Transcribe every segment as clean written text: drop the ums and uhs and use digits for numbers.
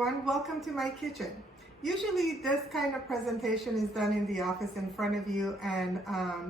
everyone, welcome to my kitchen. Usually this kind of presentation is done in the office in front of you, and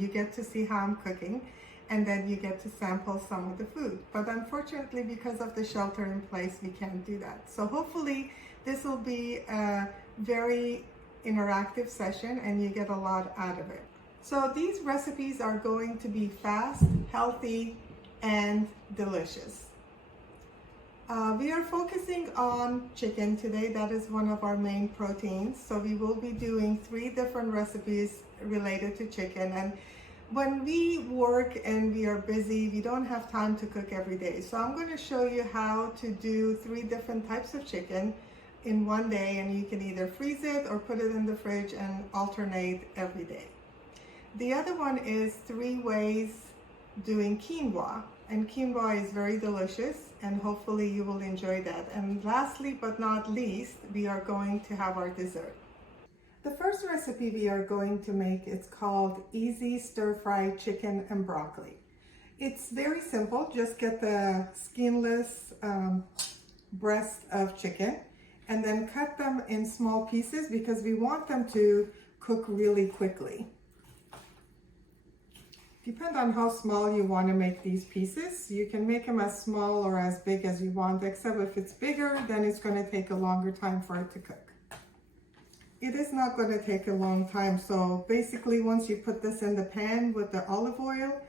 you get to see how I'm cooking, and then you get to sample some of the food. But unfortunately, because of the shelter in place, we can't do that. So hopefully this will be a very interactive session and you get a lot out of it. So these recipes are going to be fast, healthy, and delicious. We are focusing on chicken today. That is one of our main proteins. So we will be doing 3 different recipes related to chicken. And when we work and we are busy, we don't have time to cook every day. So I'm going to show you how to do 3 different types of chicken in one day, and you can either freeze it or put it in the fridge and alternate every day. The other one is 3 ways doing quinoa, and quinoa is very delicious, and hopefully you will enjoy that. And lastly but not least, we are going to have our dessert. The first recipe we are going to make is called easy stir-fried chicken and broccoli. It's very simple. Just get the skinless breast of chicken and then cut them in small pieces because we want them to cook really quickly. Depend on how small you want to make these pieces. You can make them as small or as big as you want, except if it's bigger, then it's going to take a longer time for it to cook. It is not going to take a long time. So basically, once you put this in the pan with the olive oil,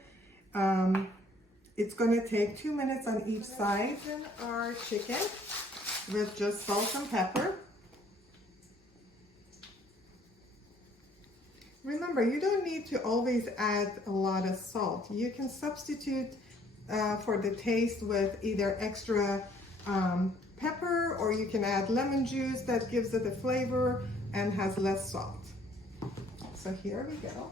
it's going to take 2 minutes on each side. Season our chicken with just salt and pepper. Remember, you don't need to always add a lot of salt. You can substitute for the taste with either extra pepper, or you can add lemon juice that gives it a flavor and has less salt. So here we go.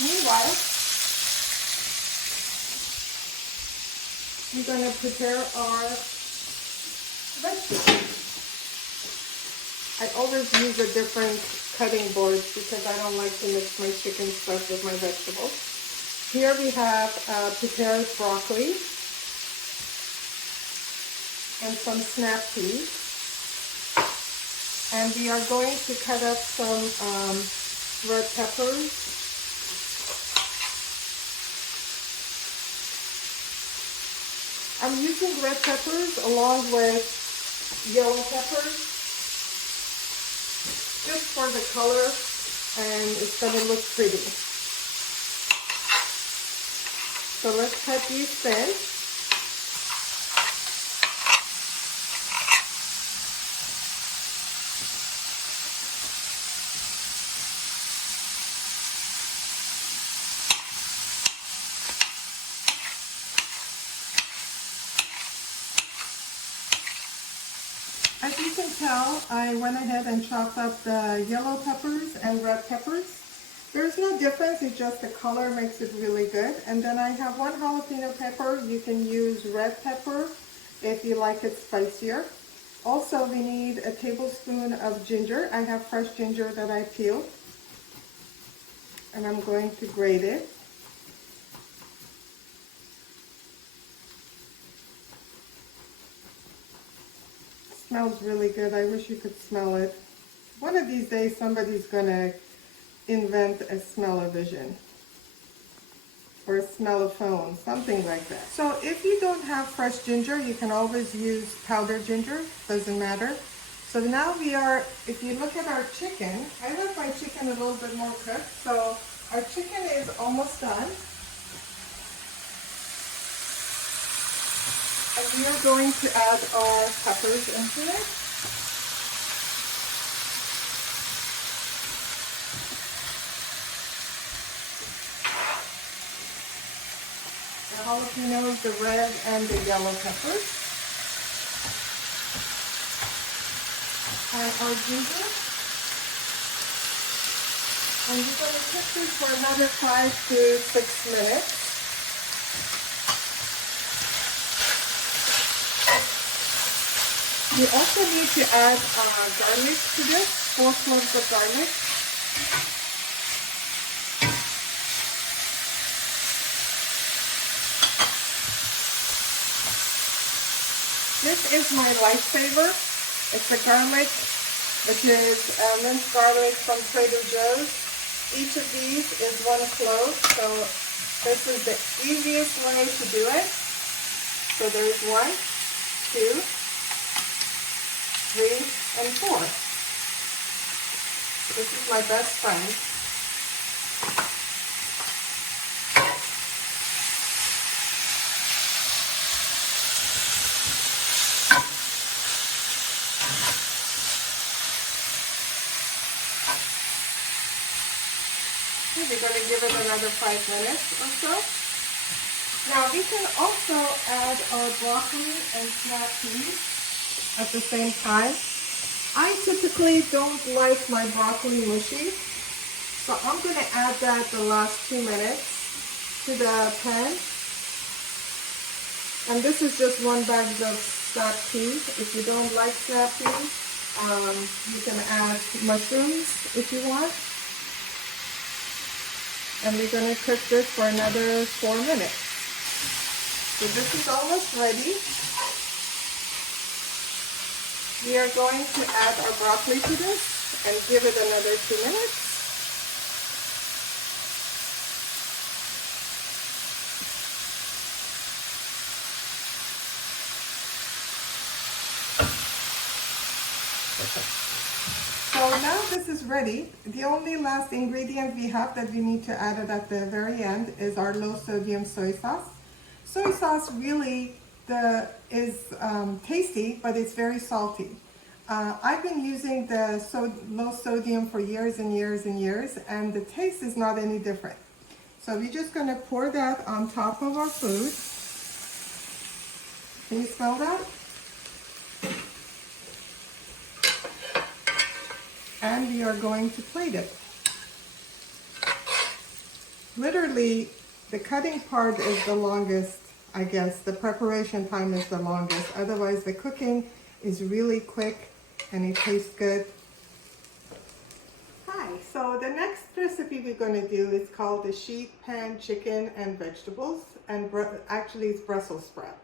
Meanwhile, we're going to prepare our vegetables. I always use a different cutting board because I don't like to mix my chicken stuff with my vegetables. Here we have prepared broccoli and some snap peas. And we are going to cut up some red peppers. I'm using red peppers along with yellow peppers just for the color, and it's going to look pretty. So let's cut these thin. As you can tell, I went ahead and chopped up the yellow peppers and red peppers. There's no difference, it's just the color makes it really good. And then I have 1 jalapeno pepper. You can use red pepper if you like it spicier. Also, we need a tablespoon of ginger. I have fresh ginger that I peeled, and I'm going to grate it. Smells really good. I wish you could smell it. One of these days, somebody's gonna invent a smell-o-vision or a smell-o-phone, something like that. So if you don't have fresh ginger, you can always use powdered ginger. Doesn't matter. So now we are, if you look at our chicken, I like my chicken a little bit more cooked. So our chicken is almost done. And we are going to add our peppers into it. The jalapenos, the red and the yellow peppers. And our ginger. And we're going to cook this for another 5 to 6 minutes. You also need to add garlic to this, 4 cloves of garlic. This is my lifesaver. It's a garlic, which is minced garlic from Trader Joe's. Each of these is 1 clove, so this is the easiest way to do it. So there's 1, 2, 3, and 4. This is my best friend. We're going to give it another 5 minutes or so. Now we can also add our broccoli and snap peas at the same time. I typically don't like my broccoli mushy, so I'm going to add that the last 2 minutes to the pan. And this is just 1 bag of snap peas. If you don't like snap peas, you can add mushrooms if you want. And we're going to cook this for another 4 minutes. So this is almost ready. We are going to add our broccoli to this and give it another 2 minutes. So now this is ready. The only last ingredient we have that we need to add it at the very end is our low sodium soy sauce. Soy sauce really is tasty, but it's very salty. I've been using the low sodium for years and years and years, and the taste is not any different. So we're just going to pour that on top of our food. Can you smell that? And we are going to plate it. Literally, the cutting part is the longest, I guess. The preparation time is the longest. Otherwise, the cooking is really quick and it tastes good. Hi, so the next recipe we're going to do is called the sheet pan chicken and vegetables. And actually, it's Brussels sprout.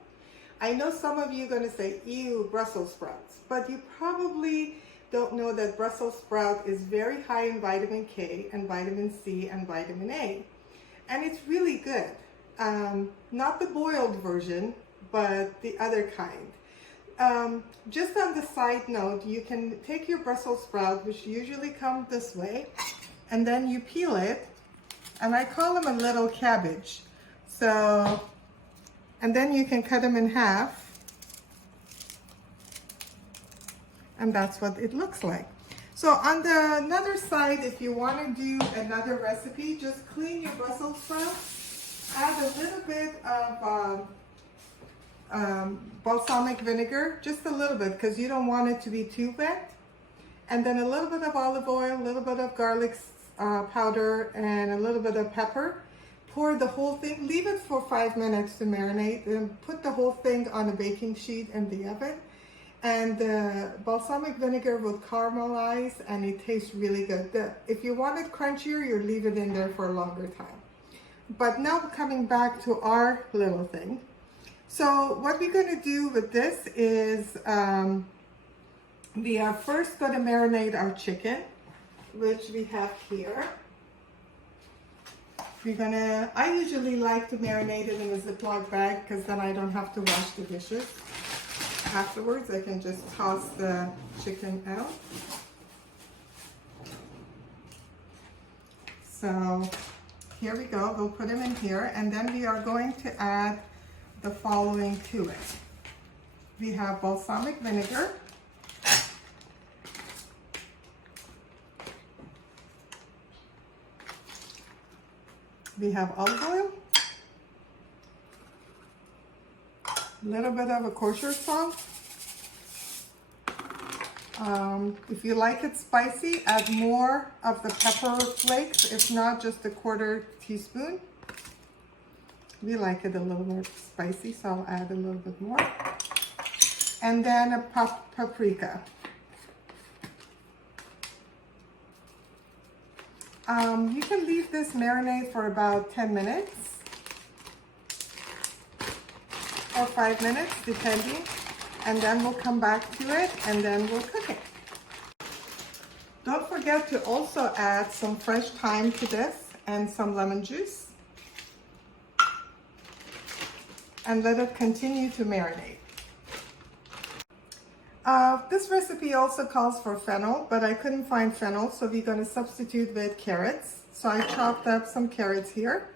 I know some of you are going to say, ew, Brussels sprouts. But you probably don't know that Brussels sprout is very high in vitamin K and vitamin C and vitamin A. And it's really good. Not the boiled version, but the other kind. Just on the side note, you can take your Brussels sprout, which usually come this way, and then you peel it. And I call them a little cabbage. So, and then you can cut them in half. And that's what it looks like. So on the another side, if you want to do another recipe, just clean your Brussels sprouts, add a little bit of balsamic vinegar, just a little bit, because you don't want it to be too wet. And then a little bit of olive oil, a little bit of garlic powder, and a little bit of pepper. Pour the whole thing, leave it for 5 minutes to marinate, and put the whole thing on a baking sheet in the oven. And the balsamic vinegar will caramelize and it tastes really good. If you want it crunchier, you leave it in there for a longer time. But now coming back to our little thing. So what we're going to do with this is we are first going to marinate our chicken, which we have here. I usually like to marinate it in a Ziploc bag because then I don't have to wash the dishes. Afterwards, I can just toss the chicken out. So here we go. We'll put them in here, and then we are going to add the following to it. We have balsamic vinegar. We have olive oil. A little bit of a kosher salt, If you like it spicy, add more of the pepper flakes. If not, just a 1/4 teaspoon. We like it a little more spicy, so I'll add a little bit more. And then a paprika. You can leave this marinate for about 10 minutes or 5 minutes, depending. And then we'll come back to it and then we'll cook it. Don't forget to also add some fresh thyme to this and some lemon juice. And let it continue to marinate. This recipe also calls for fennel, but I couldn't find fennel, so we're going to substitute with carrots. So I chopped up some carrots here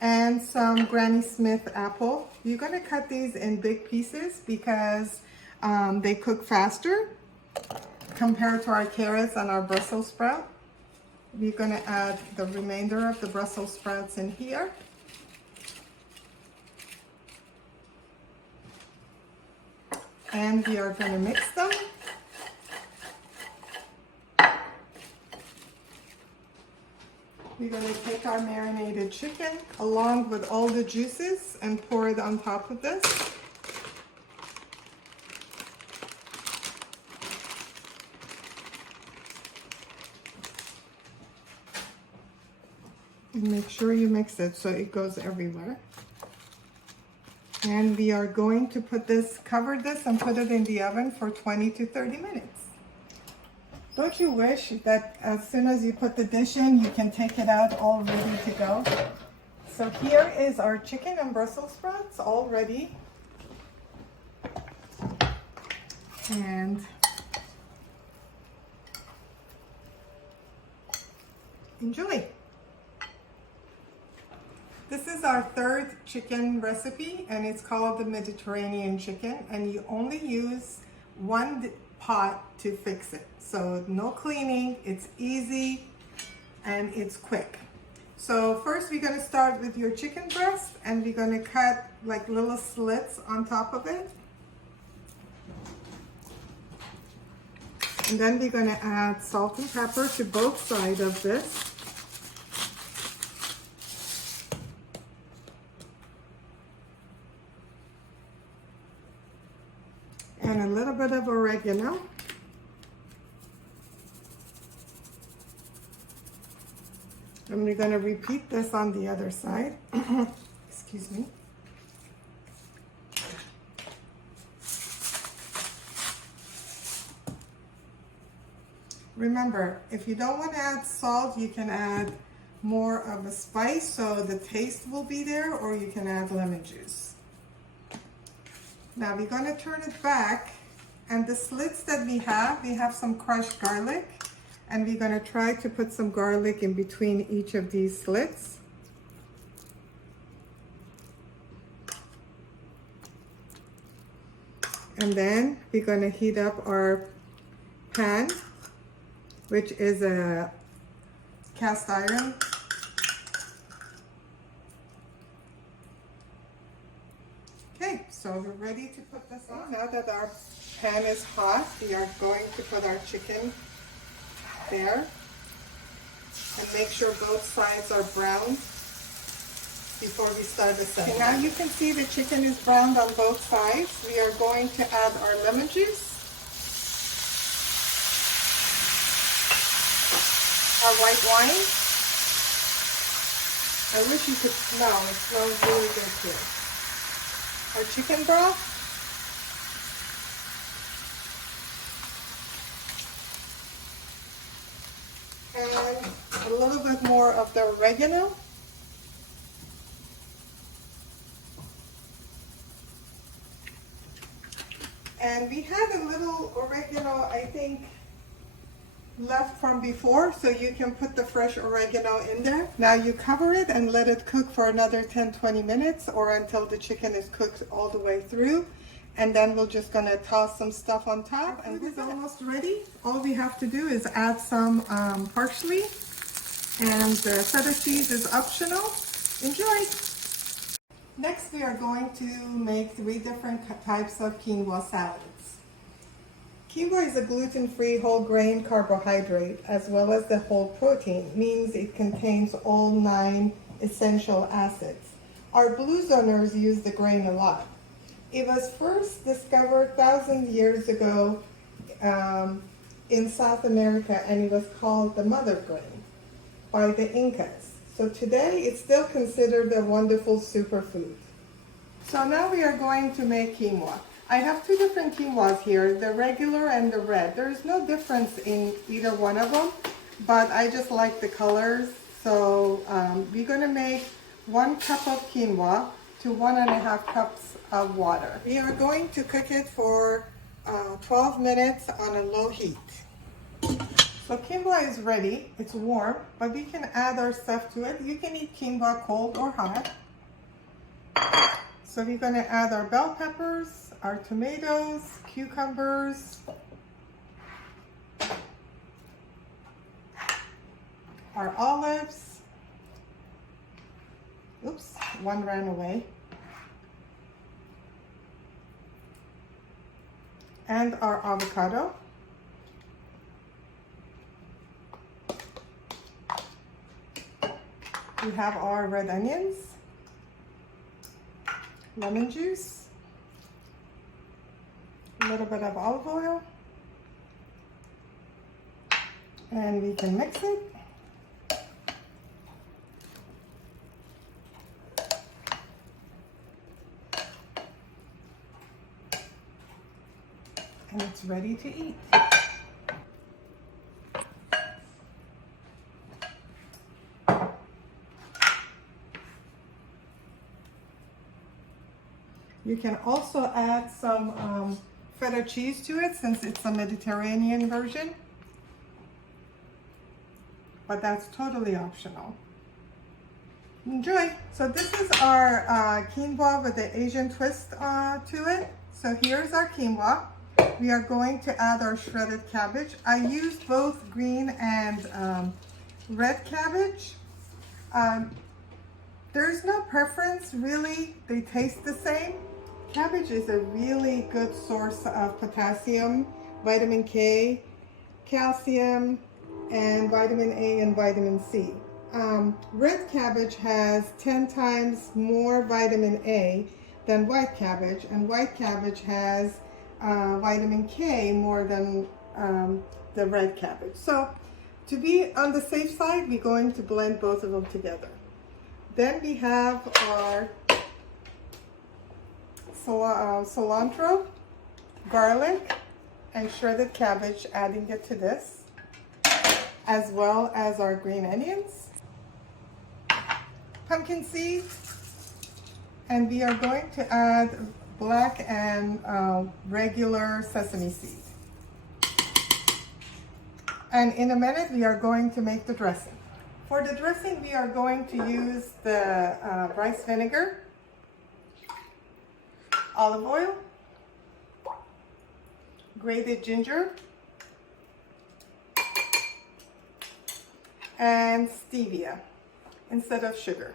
and some Granny Smith apple. You're going to cut these in big pieces because they cook faster compared to our carrots and our Brussels sprout. We're going to add the remainder of the Brussels sprouts in here. And we are going to mix them. We're going to take our marinated chicken along with all the juices and pour it on top of this. And make sure you mix it so it goes everywhere. And we are going to cover this and put it in the oven for 20 to 30 minutes. Don't you wish that as soon as you put the dish in, you can take it out all ready to go? So here is our chicken and Brussels sprouts all ready. And enjoy. This is our 3rd chicken recipe, and it's called the Mediterranean chicken, and you only use 1 pot to fix it. So no cleaning, it's easy, and it's quick. So first we're gonna start with your chicken breast, and we're gonna cut like little slits on top of it. And then we're gonna add salt and pepper to both sides of this. And a little bit of oregano. And we're going to repeat this on the other side. Excuse me. Remember, if you don't want to add salt, you can add more of a spice so the taste will be there, or you can add lemon juice. Now we're going to turn it back, and the slits that we have some crushed garlic, and we're going to try to put some garlic in between each of these slits. And then we're going to heat up our pan, which is a cast iron. Okay, so we're ready to put this on. Now that our pan is hot, we are going to put our chicken there. And make sure both sides are browned before we start assembling. Okay, now you can see the chicken is browned on both sides. We are going to add our lemon juice, our white wine. I wish you could smell. It smells really good too. Our chicken broth, and a little bit more of the oregano, and we had a little oregano, I think, left from before, so you can put the fresh oregano in there. Now you cover it and let it cook for another 10-20 minutes, or until the chicken is cooked all the way through. And then we're just gonna toss some stuff on top, and it's almost ready. All we have to do is add some parsley, and the feta cheese is optional. Enjoy! Next, we are going to make 3 different types of quinoa salads. Quinoa is a gluten-free whole grain carbohydrate as well as the whole protein, means it contains all 9 essential acids. Our blue zoners use the grain a lot. It was first discovered thousands of years ago in South America, and it was called the mother grain by the Incas. So today it's still considered a wonderful superfood. So now we are going to make quinoa. I have 2 different quinoas here, the regular and the red. There's no difference in either one of them, but I just like the colors. So we're gonna make 1 cup of quinoa to 1.5 cups of water. We are going to cook it for 12 minutes on a low heat. So quinoa is ready, it's warm, but we can add our stuff to it. You can eat quinoa cold or hot. So we're gonna add our bell peppers, our tomatoes, cucumbers, our olives. Oops, one ran away. And our avocado. We have our red onions, lemon juice, a little bit of olive oil, and we can mix it. And it's ready to eat. You can also add some feta cheese to it since it's a Mediterranean version, but that's totally optional. Enjoy! So this is our quinoa with the Asian twist to it. So here's our quinoa. We are going to add our shredded cabbage. I used both green and red cabbage. There's no preference really, they taste the same. Cabbage is a really good source of potassium, vitamin K, calcium, and vitamin A and vitamin C. Red cabbage has 10 times more vitamin A than white cabbage, and white cabbage has vitamin K more than the red cabbage. So to be on the safe side, we're going to blend both of them together. Then we have our cilantro, garlic, and shredded cabbage, adding it to this, as well as our green onions, pumpkin seeds, and we are going to add black and regular sesame seeds. And in a minute, we are going to make the dressing. For the dressing, we are going to use the rice vinegar, olive oil, grated ginger, and stevia instead of sugar,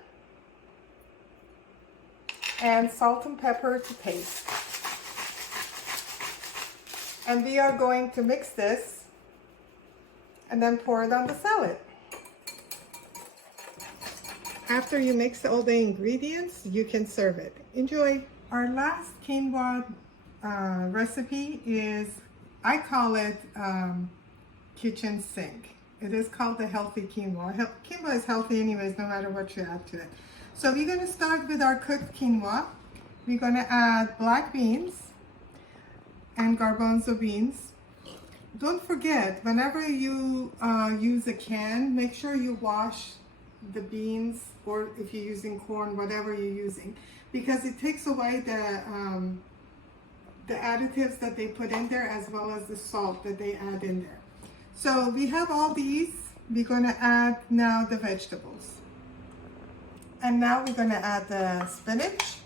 and salt and pepper to taste. And we are going to mix this and then pour it on the salad. After you mix all the ingredients, you can serve it. Enjoy! Our last quinoa recipe is, I call it kitchen sink. It is called the healthy quinoa. Quinoa is healthy anyways, no matter what you add to it. So we're going to start with our cooked quinoa. We're going to add black beans and garbanzo beans. Don't forget, whenever you use a can, make sure you wash the beans, or if you're using corn, whatever you're using, because it takes away the additives that they put in there, as well as the salt that they add in there. So we have all these. We're going to add now the vegetables. And now we're going to add the spinach.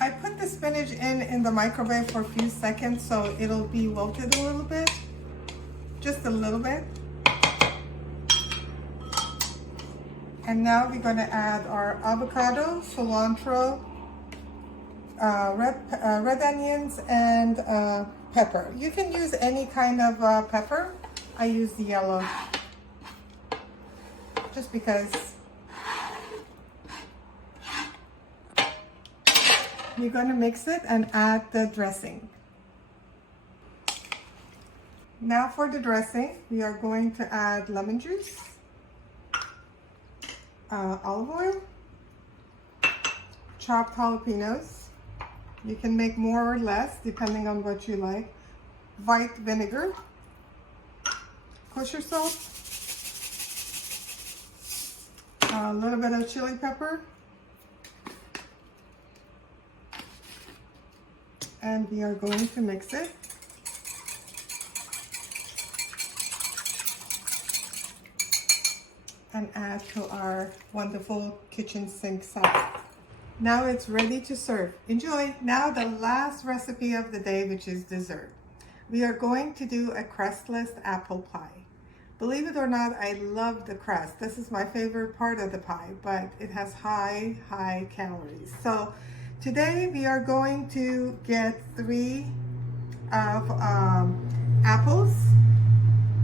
I put the spinach in the microwave for a few seconds so it'll be wilted a little bit, just a little bit. And now we're going to add our avocado, cilantro, red onions and pepper. You can use any kind of pepper. I use the yellow just because you're going to mix it and add the dressing. Now for the dressing, we are going to add lemon juice, olive oil, chopped jalapenos. You can make more or less depending on what you like. White vinegar, kosher salt, a little bit of chili pepper, and we are going to mix it. And add to our wonderful kitchen sink salad. Now it's ready to serve. Enjoy. Now the last recipe of the day, which is dessert. We are going to do a crustless apple pie. Believe it or not, I love the crust. This is my favorite part of the pie, but it has high calories. So today we are going to get 3 of apples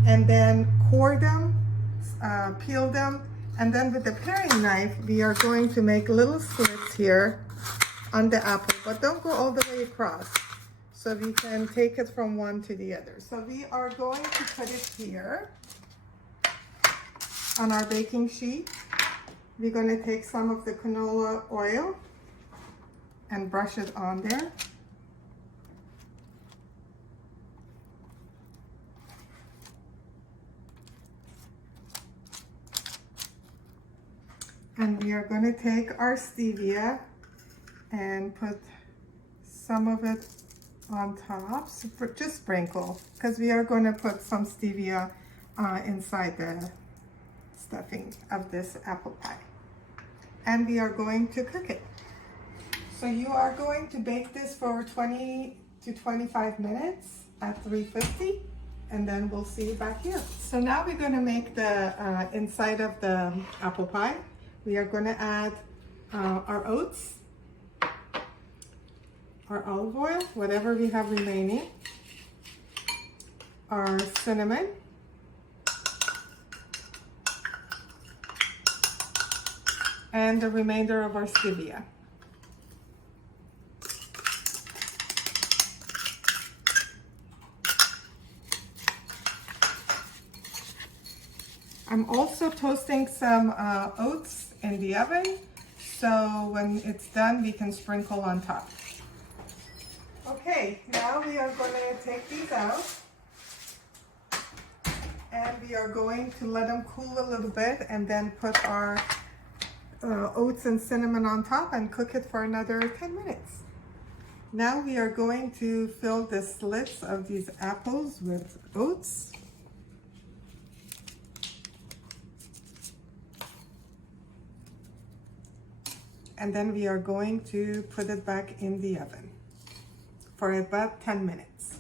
and then core them, peel them, and then with the paring knife we are going to make little slits here on the apple, but don't go all the way across, so we can take it from one to the other. So we are going to put it here on our baking sheet. We're going to take some of the canola oil and brush it on there. And we are going to take our stevia and put some of it on top, just sprinkle, because we are going to put some stevia inside the stuffing of this apple pie. And we are going to cook it. So you are going to bake this for 20 to 25 minutes at 350, and then we'll see you back here. So now we're going to make the inside of the apple pie. We are going to add our oats, our olive oil, whatever we have remaining, our cinnamon, and the remainder of our stevia. I'm also toasting some oats in the oven, so when it's done we can sprinkle on top. Okay, now we are going to take these out and we are going to let them cool a little bit and then put our oats and cinnamon on top and cook it for another 10 minutes. Now we are going to fill the slits of these apples with oats. And then we are going to put it back in the oven for about 10 minutes.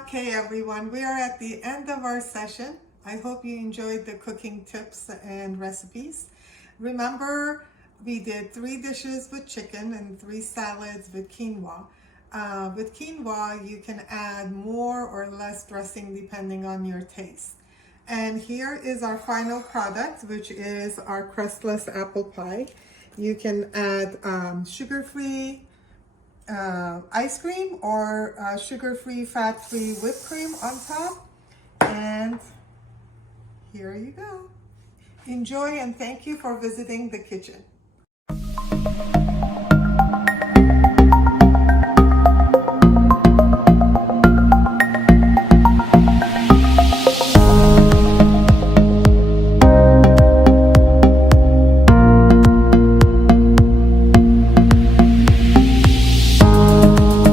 Okay, everyone, we are at the end of our session. I hope you enjoyed the cooking tips and recipes. Remember, we did 3 dishes with chicken and 3 salads with quinoa. With quinoa, you can add more or less dressing depending on your taste. And here is our final product, which is our crustless apple pie. You can add sugar-free ice cream or sugar-free, fat-free whipped cream on top. And here you go. Enjoy and thank you for visiting the kitchen.